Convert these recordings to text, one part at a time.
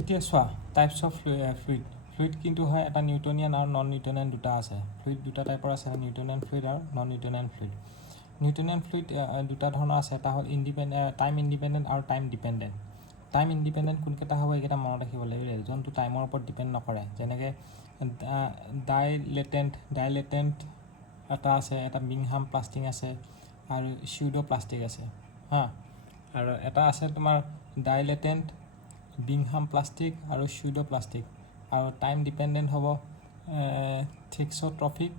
এতিয়া চোৱা types of fluid কিন্তু হয় এটা নিউটনিয়ান আৰু নন নিউটনিয়ান দুটা আছে ফ্লুইড দুটা টাইপৰ আছে নিউটনিয়ান ফ্লুইড আৰু non Newtonian fluid Newtonian fluid দুটা ধৰণৰ আছে এটা হ'ল টাইম ইণ্ডিপেণ্ডেণ্ট আৰু টাইম ডিপেণ্ডেণ্ট টাইম ইণ্ডিপেণ্ডেণ্ট কোনকেইটা হ'ব এইকেইটা মনত ৰাখিব লাগিব যোনটো টাইমৰ ওপৰত ডিপেণ্ড নকৰে যেনেকৈ ডাইলেটেণ্ট এটা আছে এটা বিংহাম প্লাষ্টিক আছে আৰু চিউডো প্লাষ্টিক আছে হা আৰু এটা আছে তোমাৰ ডাইলেটেণ্ট বিংহাম প্লাষ্টিক আৰু চিউডো প্লাষ্টিক আৰু টাইম ডিপেণ্ডেণ্ট হ'ব থিক্সোট্ৰফিক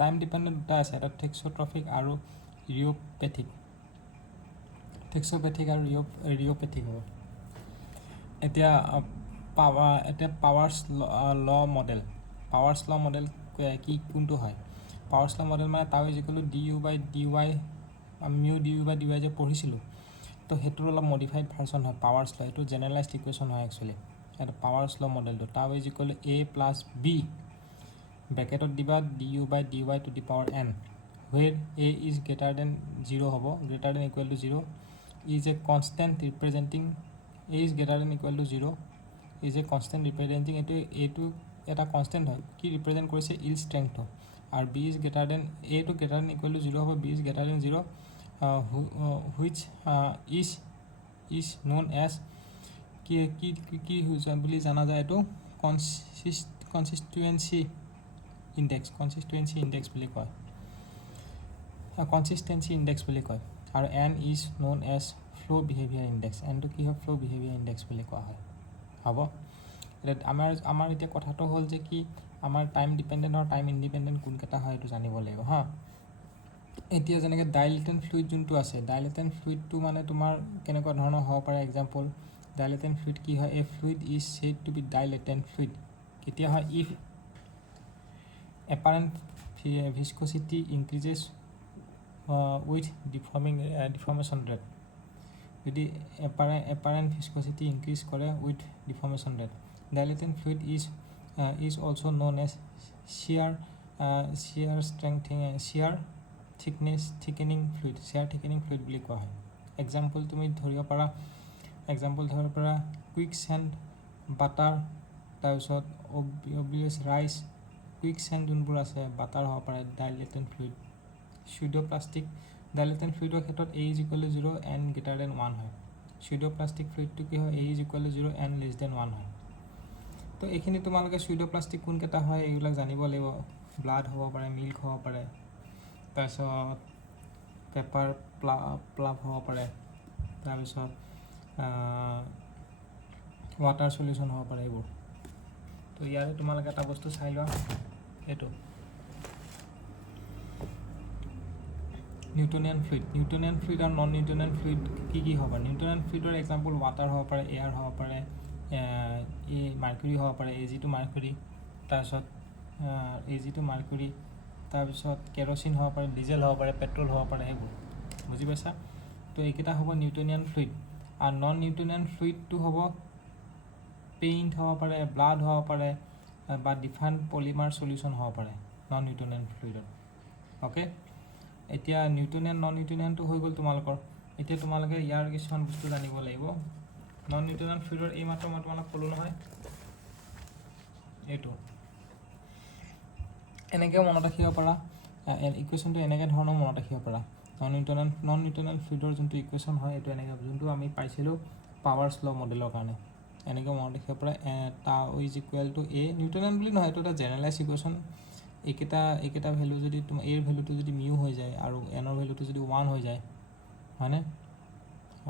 টাইম ডিপেণ্ডেণ্ট দুটা আছে এটা থিক্সোট্ৰফিক আৰু থিক্সোপেথিক আৰু ৰিঅ'পেথিক হ'ব এতিয়া পাৱাৰ্ছ ল মডেল কি কোনটো হয় পাৱাৰ্ছ ল মডেল মানে tau is equal to d U by D y mu d U by D y যে পঢ়িছিলোঁ তো সেইটোৰ অলপ মডিফাইড ভাৰ্চন হয় পাৱাৰ্ছ ল এইটো জেনেৰেলাইজড ইকুৱেশ্যন হয় একচুৱেলি এইটো পাৱাৰ্ছ ল মডেলটো tau is equal to a plus b ব্ৰেকেটত দিবা d U by D Y to the power n where a is greater than 0 হ'ব greater than equal to 0 is a constant representing a is greater than equal to 0 is a constant representing এইটো এটা constant হয় কি represent কৰিছে yield ষ্ট্ৰেংথটো আৰু B is greater than এটো greater than equal to 0 হ'ব B is greater than 0 which is known as কি বুলি জনা যায় এইটো কনচিষ্টেঞ্চি ইণ্ডেক্স বুলি কয় কনচিষ্টেঞ্চি ইণ্ডেক্স বুলি কয় আৰু এন ইজ ন'ন এজ ফ্ল' বিহেভিয়াৰ ইণ্ডেক্স এনটো কি হয় ফ্ল' বিহেভিয়াৰ ইণ্ডেক্স বুলি কোৱা হয় হ'ব এতিয়া আমাৰ এতিয়া কথাটো হ'ল যে কি আমাৰ টাইম ডিপেণ্ডেণ্ট আৰু টাইম ইণ্ডিপেণ্ডেণ্ট কোনকেইটা হয় এইটো জানিব লাগিব হা এতিয়া যেনেকৈ ডাইলেটেণ্ট ফ্লুইড যোনটো আছে ডাইলেটেণ্ট ফ্লুইডটো মানে তোমাৰ কেনেকুৱা ধৰণৰ হ'ব পাৰে এক্সাম্পল ডাইলেটেণ্ট ফ্লুইড কি হয় a fluid is said to be dilatant fluid কেতিয়া হয় if apparent viscosity increases with deformation rate যদি এপাৰেণ্ট ভিস্কোচিটি ইনক্ৰিজ কৰে with deformation rate dilatant fluid is also' known as shear thickening fluid বুলি কোৱা হয় example তুমি ধৰিব পাৰা কুইক চেণ্ড বাটাৰ তাৰপিছত অবিয়াছ ৰাইচ কুইক চেণ্ড যোনবোৰ আছে বাটাৰ হ'ব পাৰে ডাইলেটেণ্ট ফ্লুইড চিউডো প্লাষ্টিক ডাইলেটেণ্ট ফ্লুইডৰ ক্ষেত্ৰত a is equal to 0 n greater than 1 হয় চিউডো প্লাষ্টিক ফ্লুইডটো কি হয় a is equal to 0 n less than 1 হয় তো এইখিনি তোমালোকে চিউডো প্লাষ্টিক কোনকেইটা হয় এইবিলাক জানিব লাগিব ব্লাড হ'ব পাৰে মিল্ক হ'ব পাৰে তাৰপিছত পেপাৰ প্লাভ হ'ব পাৰে তাৰপিছত ৱাটাৰ চলিউশ্যন হ'ব পাৰে এইবোৰ তো ইয়াৰে তোমালোকে এটা বস্তু চাই লোৱা এইটো নিউটনিয়ান ফ্লুইড আৰু নন নিউটনিয়ান ফ্লুইড কি হ'ব পাৰে নিউটনিয়ান ফ্লুইডৰ এক্সাম্পল ৱাটাৰ হ'ব পাৰে এয়াৰ হ'ব পাৰে মাৰ্কুৰী হ'ব পাৰে মাৰ্কুৰী তাৰপিছত তাৰপিছত কেৰচিন হ'ব পাৰে ডিজেল হ'ব পাৰে পেট্ৰল হ'ব পাৰে এইবোৰ বুজি পাইছা তো এইকেইটা হ'ব নিউটনিয়ান ফ্লুইড আৰু নন নিউটনিয়ান ফ্লুইডটো হ'ব পেইণ্ট হ'ব পাৰে ব্লাড হ'ব পাৰে বা ডিফাইন পলিমাৰ চলিউশ্যন হ'ব পাৰে নন নিউটনিয়ান ফ্লুইডত অ'কে এতিয়া নিউটনিয়ান নন নিউটনিয়ানটো হৈ গ'ল তোমালোকৰ এতিয়া তোমালোকে ইয়াৰ কিছুমান বস্তু জানিব লাগিব নন নিউটনিয়ান ফ্লুইডৰ এই মাত্ৰ মই তোমালোক ক'লোঁ নহয় এইটো এনেকৈও মনত ৰাখিব পাৰা ইকুৱেশ্যনটো এনেকৈ ধৰণৰ মনত ৰাখিব পাৰা নন নিউটনিয়ান ফ্লুইডৰ যোনটো ইকুৱেশ্যন হয় এইটো এনেকৈ যোনটো আমি পাইছিলোঁ পাৱাৰ্ছ ল মডেলৰ কাৰণে এনেকৈ মনত ৰাখিব পাৰা tau is equal two A Newtonian বুলি নহয় এইটো এটা জেনেৰেলাইজ ইকুৱেশ্যন এইকেইটা ভেলু যদি তোমাৰ এৰ ভেলুটো যদি মিউ হৈ যায় আৰু এনৰ ভেলুটো যদি 1 হৈ যায় হয়নে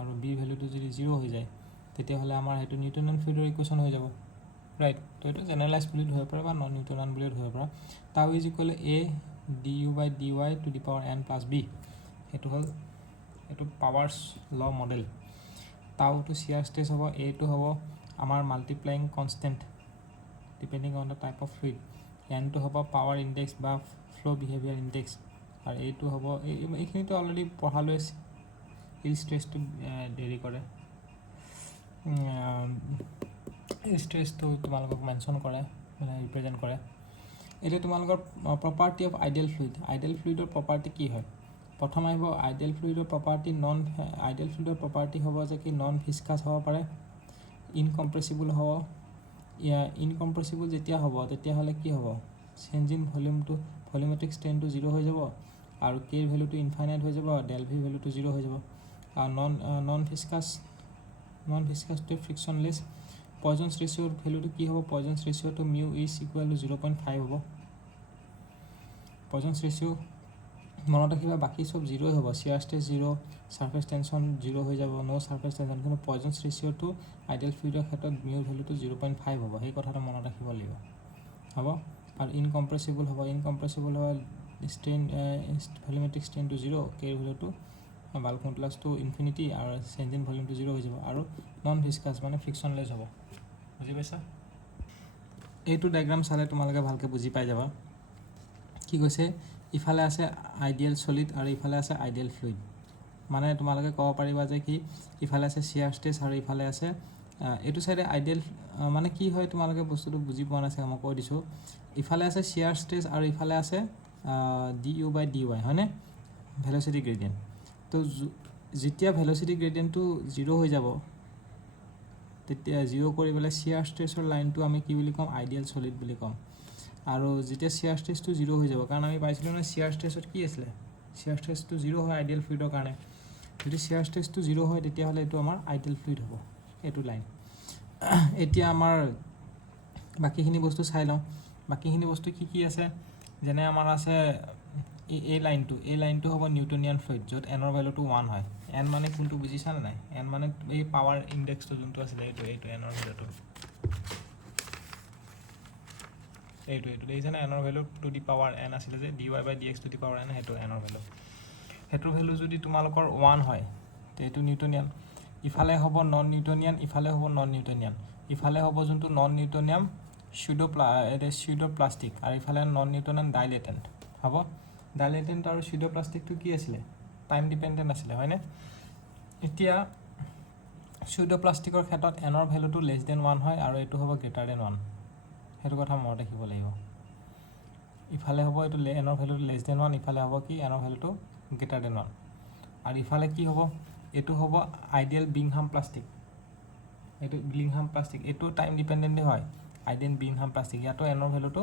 আৰু বিৰ ভেলুটো যদি 0 হৈ যায় তেতিয়াহ'লে আমাৰ সেইটো নিউটনিয়ান ফ্লুইডৰ ইকুৱেশ্যন হৈ যাব ৰাইট তো এইটো জেনেৰেলাইজ বুলি ধৰিব পাৰা বা নন নিউটনিয়ান বুলি ধৰিব পাৰা tau is equal A D U by D Y to the power N plus B সেইটো হ'ল এইটো পাৱাৰ্ছ ল মডেল টাউটো চিয়াৰ ষ্ট্ৰেছ হ'ব এইটো হ'ব আমাৰ multiplying constant depending on the type of fluid এনটো হ'ব পাৱাৰ ইণ্ডেক্স বা ফ্ল' বিহেভিয়াৰ ইণ্ডেক্স আৰু এইটো হ'ব এইখিনিতো অলৰেডি পঢ়ালৈ ষ্ট্ৰেছটো দেৰি কৰে ষ্ট্ৰেছটো তোমালোকক মেনশ্যন কৰে মানে ৰিপ্ৰেজেণ্ট কৰে এতিয়া তোমালোকৰ প্ৰপাৰ্টি অফ আইডিয়েল ফ্লুইডৰ প্ৰপাৰ্টি কি হয় প্ৰথম আহিব আইডিয়েল ফ্লুইডৰ প্ৰপাৰ্টি হ'ব যে কি নন ভিস্কাছ হ'ব পাৰে ইনকম্প্ৰেছিবল হ'ব ইনকম্প্ৰেছিবল যেতিয়া হ'ব তেতিয়াহ'লে কি হ'ব চেঞ্জ ইন ভলিউমটো ভলিউমেট্ৰিক ষ্ট্ৰেইনটো 0 হৈ যাব আৰু কেৰ ভেলুটো ইনফাইনাইট হৈ যাব ডেল ভি ভেলুটো 0 হৈ যাব আৰু নন ভিস্কাছটো ফ্ৰিকশ্যনলেছ পয়জনছ ৰেচিঅ'ৰ ভেলুটো কি হ'ব পয়জনছ ৰেচিঅ'টো মিউ ইজ ইকুৱেল টু 0.5 হ'ব পয়জনছ ৰেচিঅ' মনত ৰাখিবা বাকী চব 0 হ'ব চিয়াৰ ষ্ট্ৰেছ 0 ছাৰফেচ টেনশ্যন 0 হৈ যাব ন' ছাৰফেচ টেনশ্যন কিন্তু পয়জনছ ৰেচিঅ'টো আইডিয়েল ফ্লুইডৰ ক্ষেত্ৰত মিউৰ ভেলুটো 0.5 হ'ব সেই কথাটো মনত ৰাখিব লাগিব হ'ব আৰু ইনকম্প্ৰেছিবল হ'ব ষ্ট্ৰেইন ভলিউমেট্ৰিক ষ্ট্ৰেইনটো 0 কেৰ ভেলুটো বাল্ক মডুলাছটো ইনফিনিটি আৰু চেঞ্জ ইন ভলিউমটো 0 হৈ যাব আৰু নন ভিস্কাছ মানে ফ্ৰিকশ্যনলেছ হ'ব বুজি পাইছা এইটো ডায়েগ্ৰাম চালে তোমালোকে ভালকৈ বুজি পাই যাবা কি কৈছে ইফালে আছে আইডিয়েল সলিড আৰু ইফালে আছে আইডিয়েল ফ্লুইড মানে তোমালোকে ক'ব পাৰিবা যে কি ইফালে আছে চিয়াৰ ষ্ট্ৰেছ আৰু ইফালে আছে এইটো চাইডে আইডিয়েল মানে কি হয় তোমালোকে বস্তুটো বুজি পোৱা নাছিল মই কৈ দিছোঁ ইফালে আছে চিয়াৰ ষ্ট্ৰেছ আৰু ইফালে আছে D U by D Y হয়নে ভেল'চিটি গ্ৰেডিয়েণ্ট তো যেতিয়া ভেল'চিটি গ্ৰেডিয়েণ্টটো 0 হৈ যাব তেতিয়া 0 কৰি পেলাই চিয়াৰ ষ্ট্ৰেছৰ লাইনটো আমি কি বুলি ক'ম আইডিয়েল সলিড বুলি ক'ম আৰু যেতিয়া চিয়াৰ ষ্ট্ৰেছটো 0 হৈ যাব কাৰণ আমি পাইছিলোঁ নহয় চিয়াৰ ষ্ট্ৰেছত কি আছিলে চিয়াৰ ষ্ট্ৰেছটো 0 হয় আইডিয়েল ফ্লুইডৰ কাৰণে যদি চিয়াৰ ষ্ট্ৰেছটো 0 হয় তেতিয়াহ'লে এইটো আমাৰ আইডিয়েল ফ্লুইড হ'ব এইটো লাইন এতিয়া আমাৰ বাকীখিনি বস্তু চাই লওঁ বাকীখিনি বস্তু কি আছে যেনে আমাৰ আছে এই লাইনটো হ'ব নিউটনিয়ান ফ্লুইড য'ত এনৰ ভেলুটো 1 হয় এন মানে কোনটো বুজিছানে নাই এন মানে এই পাৱাৰ ইণ্ডেক্সটো যোনটো আছিলে এইটো এনৰ ভেলুটো এইটো দেখিছেনে এনৰ value to the power n আছিলে যে d y by d x to the power n সেইটো এনৰ ভেলু সেইটোৰ ভেলু যদি তোমালোকৰ 1 হয় তো এইটো নিউটনিয়ান ইফালে হ'ব নন নিউটনিয়ান ইফালে হ'ব নন নিউটনিয়ান ইফালে হ'ব যোনটো নন নিউটনিয়াম প্লাষ্টিক আৰু ইফালে নন নিউটনিয়ান ডাইলেটেণ্ট হ'ব ডাইলেটেণ্ট আৰু প্লাষ্টিকটো কি আছিলে টাইম ডিপেণ্ডেণ্ট আছিলে হয়নে এতিয়া প্লাষ্টিকৰ ক্ষেত্ৰত এনৰ ভেলুটো লেছ দেন 1 হয় আৰু এইটো হ'ব গ্ৰেটাৰ দেন 1 সেইটো কথা মনত ৰাখিব লাগিব ইফালে হ'ব এইটো এনৰ ভেলুটো লেছ দেন 1 ইফালে হ'ব কি এনৰ ভেলুটো গ্ৰেটাৰ দেন 1 আৰু ইফালে কি হ'ব এইটো হ'ব আইডিয়েল বিংহাম প্লাষ্টিক এইটো টাইম ডিপেণ্ডেণ্টে হয় আইডিয়েল বিংহাম প্লাষ্টিক ইয়াতো এনৰ ভেলুটো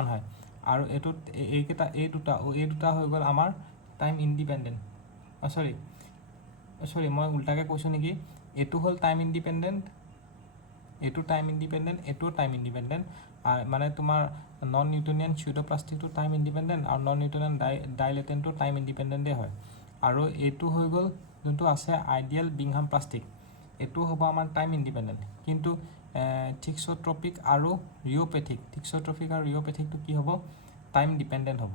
1 হয় আৰু এইটোত এই দুটা হৈ গ'ল আমাৰ টাইম ইণ্ডিপেণ্ডেণ্ট চৰি মই উল্টাকৈ কৈছোঁ নেকি এইটো হ'ল টাইম ইণ্ডিপেণ্ডেণ্ট এইটো টাইম ইণ্ডিপেণ্ডেণ্ট মানে তোমাৰ নন নিউটনিয়ান প্লাষ্টিকটো টাইম ইণ্ডিপেণ্ডেণ্ট আৰু নন নিউটনিয়ান ডাইলেটেণ্টটো টাইম ইণ্ডিপেণ্ডেণ্টেই হয় আৰু এইটো হৈ গ'ল যোনটো আছে আইডিয়েল বিংহাম প্লাষ্টিক এইটো হ'ব আমাৰ টাইম ইণ্ডিপেণ্ডেণ্ট কিন্তু থিক্সোট্ৰপিক আৰু ৰিঅ'পেথিকটো কি হ'ব টাইম ডিপেণ্ডেণ্ট হ'ব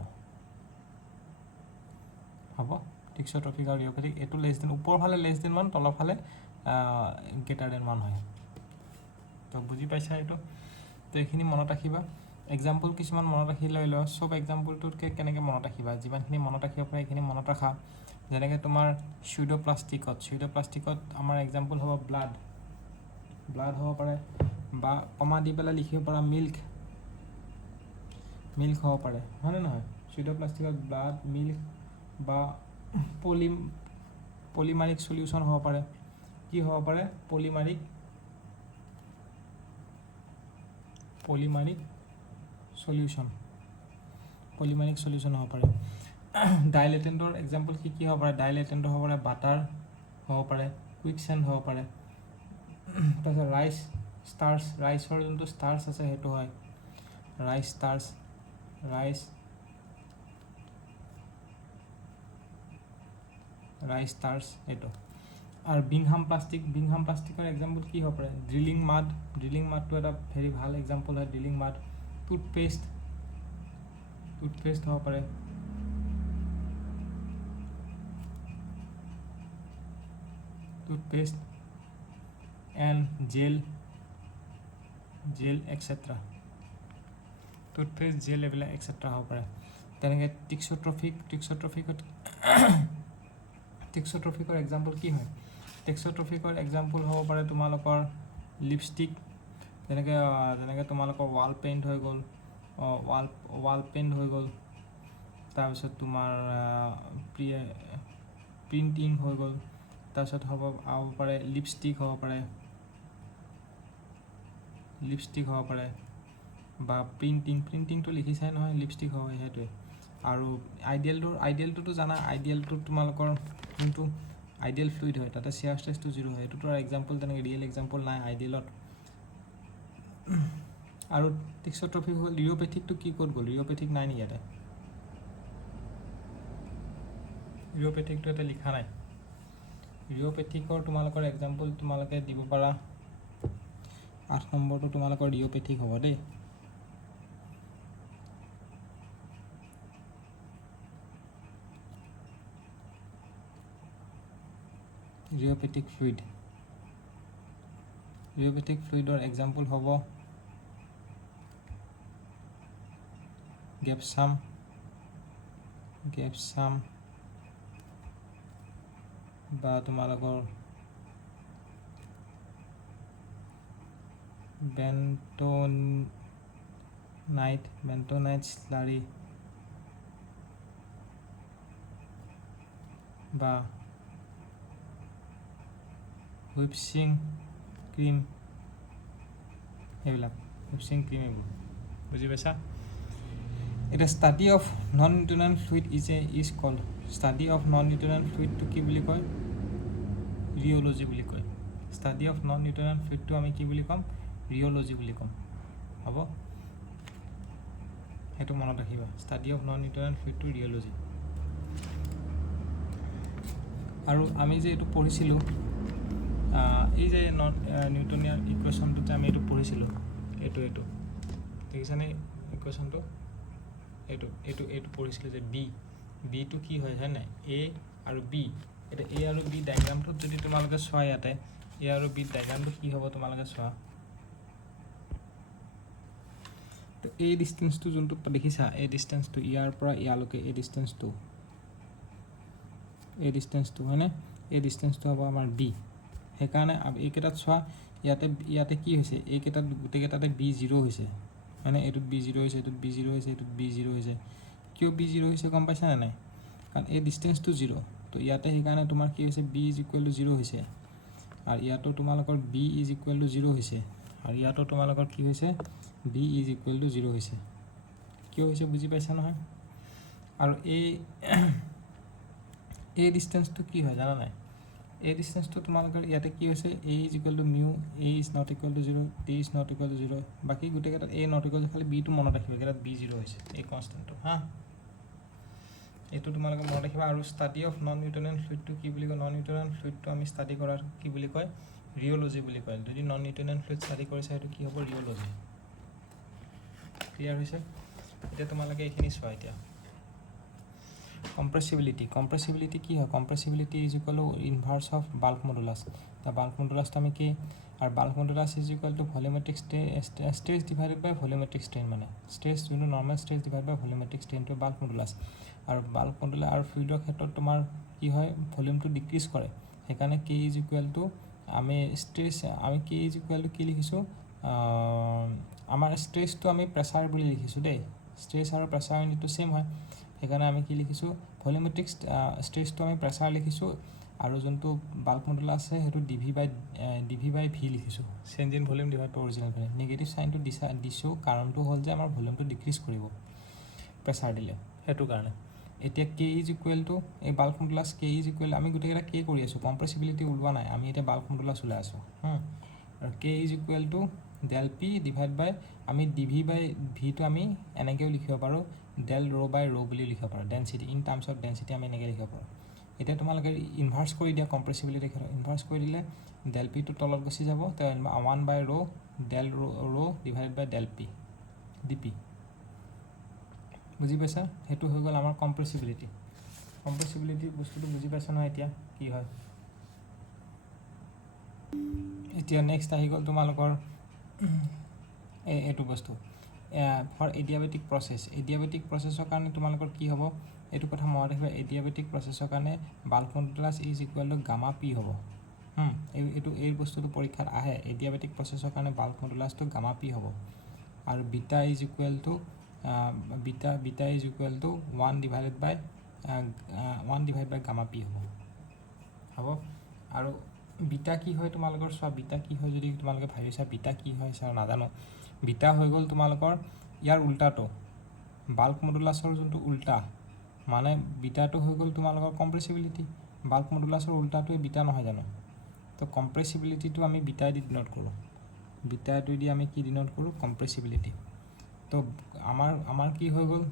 থিক্সোট্ৰপিক আৰু ৰিঅ'পেথিক এইটো লেছ দেন ওপৰ ফালে লেছ দেন 1 তলৰ ফালে গ্ৰেটাৰ দেন 1 হয় তো বুজি পাইছা এইটো তো এইখিনি মনত ৰাখিবা এক্সাম্পল কিছুমান মনত ৰাখি লৈ লোৱা চব এক্সাম্পলটোতকৈ কেনেকৈ মনত ৰাখিবা যিমানখিনি মনত ৰাখিব পাৰে সেইখিনি মনত ৰাখা যেনেকৈ তোমাৰ প্লাষ্টিকত আমাৰ এক্সাম্পল হ'ব ব্লাড হ'ব পাৰে বা কমা দি পেলাই লিখিব পৰা মিল্ক হ'ব পাৰে হয়নে নহয় প্লাষ্টিকত ব্লাড মিল্ক বা পলিমাৰিক সলিউশ্যন হ'ব পাৰে কি হ'ব পাৰে পলিমাৰিক সলিউশ্যন হ'ব পাৰে ডাইলেটেণ্টৰ এক্সাম্পল কি হ'ব পাৰে ডাইলেটেণ্টৰ হ'ব পাৰে বাটাৰ হ'ব পাৰে কুইকচেণ্ট হ'ব পাৰে তাৰপিছত ৰাইচৰ যোনটো ষ্টাৰ্চ আছে সেইটো হয় ৰাইচ ষ্টাৰ্চ এইটো আৰু বিংহাম প্লাষ্টিকৰ এক্সাম্পল কি হ'ব পাৰে ড্ৰিলিং মাডটো এটা ভেৰি ভাল এক্সাম্পল হয় ড্ৰিলিং মাড টুথপেষ্ট হ'ব পাৰে টুথপেষ্ট এণ্ড জেল এক্সেট্ৰা এইবিলাক এক্সেট্ৰা হ'ব পাৰে তেনেকৈ টিক্সোট্ৰফিকৰ এক্সাম্পল কি হয় টিক্সোট্ৰফিকৰ এক্সাম্পল হ'ব পাৰে তোমালোকৰ লিপষ্টিক যেনেকৈ তোমালোকৰ ৱাল পেইণ্ট হৈ গ'ল তাৰপিছত তোমাৰ প্ৰিণ্টিং হৈ গ'ল তাৰপিছত হ'ব পাৰে লিপষ্টিক হ'ব পাৰে লিপষ্টিক হ'ব পাৰে বা প্ৰিণ্টিংটো লিখিছাই নহয়, লিপষ্টিক হ'ব সেইটোৱে। আৰু আইডিয়েলটোতো জানা, আইডিয়েলটো তোমালোকৰ যোনটো আইডিয়েল ফ্লুইড হয় তাতে শ্বেয়াৰ ষ্ট্ৰেছটো 0 হয়। এইটোতো এক্সাম্পল তেনেকৈ ৰিয়েল এক্সাম্পল নাই আইডিয়েলত। আৰু টিক্সট্ৰফিক হ'ল ৰিঅ'পেথিকটো কি ক'ত গ'ল? ৰিঅ'পেথিক নাই নেকি ইয়াতে? ৰিঅ'পেথিকটো ইয়াতে লিখা নাই। ৰিঅ'পেথিকৰ তোমালোকৰ এক্সাম্পল তোমালোকে দিব পাৰা। 8 নম্বৰটো তোমালোকৰ ৰিঅ'পেথিক হ'ব দেই। ৰিঅ'পেথিক ফ্লুইডৰ এক্সাম্পল হ'ব গেপছাম বা তোমালোকৰ বেণ্টনাইট স্লাৰি বা হুইপচিং ক্ৰীম, এইবিলাক এইবোৰ বুজি পাইছা? এতিয়া study of non Newtonian fluid is called, study of non Newtonian ফ্লুইডটো কি বুলি কয়? ৰিঅ'লজি বুলি কয়। ষ্টাডি অফ নন নিউট্ৰিয়েণ্ট ফ্লুইডটো আমি কি বুলি ক'ম? ৰিঅ'লজি বুলি ক'ম। হ'ব, সেইটো মনত ৰাখিবা, ষ্টাডি অফ নন নিউট্ৰিয়েণ্ট ফ্লুইডটো ৰিঅ'লজি। আৰু আমি যে এইটো পঢ়িছিলোঁ, এই যে নিউটনিয়াৰ ইকুৱেশ্যনটো যে আমি এইটো পঢ়িছিলোঁ, এইটো দেখিছানে ইকুৱেশ্যনটো? এইটো পঢ়িছিলোঁ যে বিটো কি হয় নাই, এ আৰু বি। এতিয়া এ আৰু বি ডায়েগ্ৰামটোত যদি তোমালোকে চোৱা, ইয়াতে এ আৰু বি ডায়েগ্ৰামটো কি হ'ব তোমালোকে চোৱা। তো এই ডিষ্টেঞ্চটো যোনটো দেখিছা, এই ডিষ্টেঞ্চটো ইয়াৰ পৰা ইয়ালৈকে, এই ডিষ্টেঞ্চটো হয়নে? এই ডিষ্টেঞ্চটো হ'ব আমাৰ বি। সেইকাৰণে এইকেইটাত চোৱা, ইয়াতে কি হৈছে? এইকেইটাত গোটেইকেইটাতে B0 হৈছে, মানে এইটোত B0 হৈছে, এইটোত B0 হৈছে, এইটোত B0 হৈছে। কিয় B0 হৈছে গম পাইছানে নাই? কাৰণ এই ডিষ্টেঞ্চটো 0, তো ইয়াতে সেইকাৰণে তোমাৰ কি হৈছে? B = 0 হৈছে। আৰু ইয়াতো তোমালোকৰ B = 0 হৈছে। আৰু ইয়াতো তোমালোকৰ কি হৈছে? B = 0 হৈছে। কিয় হৈছে বুজি পাইছা নহয়? আৰু এই ডিষ্টেঞ্চটো কি হয় জানা নাই? এই ডিষ্টেঞ্চটো তোমালোকৰ ইয়াতে কি হৈছে? A = μ, A is not equal to 0, T is not equal to 0। বাকী গোটেইকেইটাত A not equal to, খালি B টো মনত ৰাখিব, এইকেইটাত B0 হৈছে, এই কনষ্টেণ্টটো। এইটো তোমালোকে মনত ৰাখিবা। আৰু ষ্টাডি অফ নন নিউটনিয়ান ফ্লুইডটো কি বুলি কয়? নন নিউটনিয়ান ফ্লুইডটো আমি ষ্টাডি কৰাৰ কি বুলি কয়? ৰিঅ'লজি বুলি কয়। যদি নন নিউটনিয়ান ফ্লুইড ষ্টাডি কৰিছে, সেইটো কি হ'ব? ৰিঅ'লজি। ক্লিয়াৰ হৈছে? এতিয়া তোমালোকে এইখিনি চোৱা। এতিয়া কম্প্ৰেছিবিলিটি কি হয়? Compressibility = inverse of bulk modulus. এতিয়া বাল্ক মডুলাছটো আমি কি? আৰু bulk modulus = volumetric stress divided by volumetric strain, মানে ষ্ট্ৰেছ যোনটো normal stress divide by volumetric ষ্ট্ৰেইনটো বাল্ক মডুলাছ। আৰু বাল্ক মডুলাছ আৰু ফ্লুইডৰ ক্ষেত্ৰত তোমাৰ কি হয়? ভলিউমটো ডিক্ৰিজ কৰে। সেইকাৰণে K = আমি K = কি লিখিছোঁ? আমাৰ ষ্ট্ৰেছটো আমি প্ৰেছাৰ বুলি লিখিছোঁ দেই। ষ্ট্ৰেছ আৰু প্ৰেছাৰ ইউনিটটো ছেইম হয়। সেইকাৰণে আমি কি লিখিছোঁ? ভলিউমেট্ৰিক ষ্ট্ৰেছটো আমি প্ৰেছাৰ লিখিছোঁ, আৰু যোনটো বাল্ক মডুলাছ আছে সেইটো DV/V লিখিছোঁ। Change in volume divide by original volume. Negative চাইনটো দিছোঁ, কাৰণটো হ'ল যে আমাৰ ভলিউমটো ডিক্ৰিজ কৰিব প্ৰেছাৰ দিলে, সেইটো কাৰণে। এতিয়া K = এই বাল্ক মডুলাছ K = আমি গোটেইকেইটা K কৰি আছোঁ, কম্প্ৰেছিবিলিটি ওলোৱা নাই, আমি এতিয়া বাল্ক মডুলাছ ওলাই আছোঁ। আৰু K = del P ডিভাইড বাই, আমি DV/Vটো আমি এনেকৈও লিখিব পাৰোঁ, del ρ/ρ বুলি লিখিব পাৰোঁ। Density, in terms of density আমি এনেকৈ লিখিব পাৰোঁ। এতিয়া তোমালোকে ইনভাৰ্চ কৰি দিয়া কম্প্ৰেছিবিলিটি ক্ষেত্ৰত। ইনভাৰ্চ কৰি দিলে del P টো তলত গুচি যাব, 1/ρ del ρ ডিভাইড বাই del P dP। বুজি পাইছা? সেইটো হৈ গ'ল আমাৰ কম্প্ৰেছিবিলিটি বস্তুটো বুজি পাইছা নহয়? এতিয়া কি হয়? এতিয়া নেক্সট আহি গ'ল তোমালোকৰ এইটো বস্তু ফৰ এডিয়াবেটিক প্ৰচেছৰ কাৰণে তোমালোকৰ কি হ'ব? এইটো কথা মনত ৰাখিবা। এডিয়াবেটিক প্ৰচেছৰ কাৰণে বাল্ক মডুলাছ = গামা P হ'ব। এই বস্তুটো পৰীক্ষাত আহে। এডিয়াবেটিক প্ৰচেছৰ কাৰণে বাল্ক মডুলাছটো গামা P হ'ব। আৰু beta = 1 divided by gamma P হ'ব। আৰু বিটা কি হয় তোমালোকৰ চোৱা বিটা কি হয় যদি তোমালোকে ভাবিছা বিটা কি হয় চাওঁ নাজানো বিটা হৈ গ'ল তোমালোকৰ ইয়াৰ উল্টাটো বাল্ক মডুলাছৰ যোনটো উল্টা মানে বিটাটো হৈ গ'ল তোমালোকৰ কম্প্ৰেছিবিলিটি বাল্ক মডুলাছৰ উল্টাটোৱে বিটা নহয় জানো তো কম্প্ৰেছিবিলিটিটো আমি বিটাই দি ডিনোট কৰোঁ বিটাটো দি আমি কি ডিনোট কৰোঁ কম্প্ৰেছিবিলিটি তো আমাৰ কি হৈ গ'ল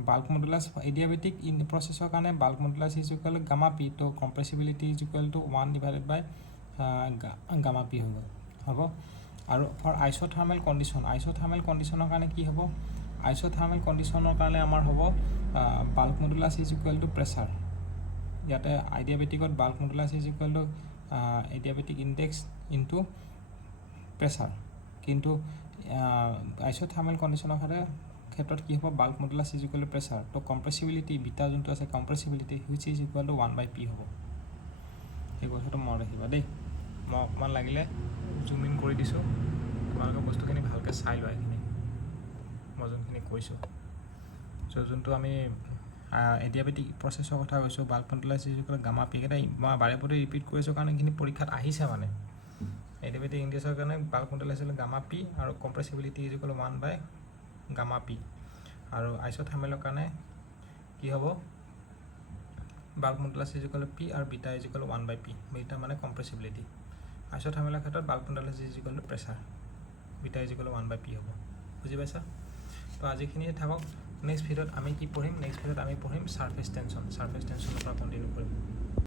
বাল্ক মডুলাছ এডিয়াবেটিক ইন প্ৰচেছৰ কাৰণে bulk modulus is equal gamma P তো compressibility is equal to 1 divided by gamma P হৈ গ'ল হ'ব আৰু ফৰ আইচোথাৰ্মেল কণ্ডিশ্যনৰ কাৰণে কি হ'ব আইচোথাৰ্মেল কণ্ডিশ্যনৰ কাৰণে আমাৰ হ'ব bulk modulus is equal to pressure ইয়াতে আইডিয়াবেটিকত bulk modulus is equal to adiabatic index into pressure কিন্তু আইচোথাৰ্মেল কণ্ডিশ্যনৰ ক্ষেত্ৰত কি হ'ব bulk modulus is equal to pressure তো কম্প্ৰেছিবিলিটি বিটা যোনটো আছে compressibility which is equal to 1 by P হ'ব সেই কথাটো মনত ৰাখিবা দেই মই অকণমান লাগিলে জুম ইন কৰি দিছোঁ তোমালোকে বস্তুখিনি ভালকৈ চাই লোৱা এইখিনি মই যোনখিনি কৈছোঁ চ' যোনটো আমি এডিয়াবেটিক প্ৰচেছৰ কথা কৈছোঁ bulk modulus is equal to gamma P কেইটা মই বাৰে প্ৰতি ৰিপিট কৰিছোঁ কাৰণ এইখিনি পৰীক্ষাত আহিছে মানে এডিয়াবেটিক ইনডেক্সৰ কাৰণে bulk modulus is gamma P আৰু compressibility is equal to 1 by gamma P আৰু আইচোথাৰ্মেলৰ কাৰণে কি হ'ব bulk modulus is equal to P আৰু beta is equal to 1 by P beta মানে কম্প্ৰেছিবিলিটি আইচোথাৰ্মেলৰ ক্ষেত্ৰত bulk modulus is equal to pressure beta is equal to 1 by P হ'ব বুজি পাইছা তো আজিখিনিয়ে থাকক নেক্সট ভিডিঅ'ত আমি কি পঢ়িম নেক্সট ভিডিঅ'ত আমি পঢ়িম ছাৰফেচ টেনশ্যনৰ পৰা কণ্টিনিউ কৰিম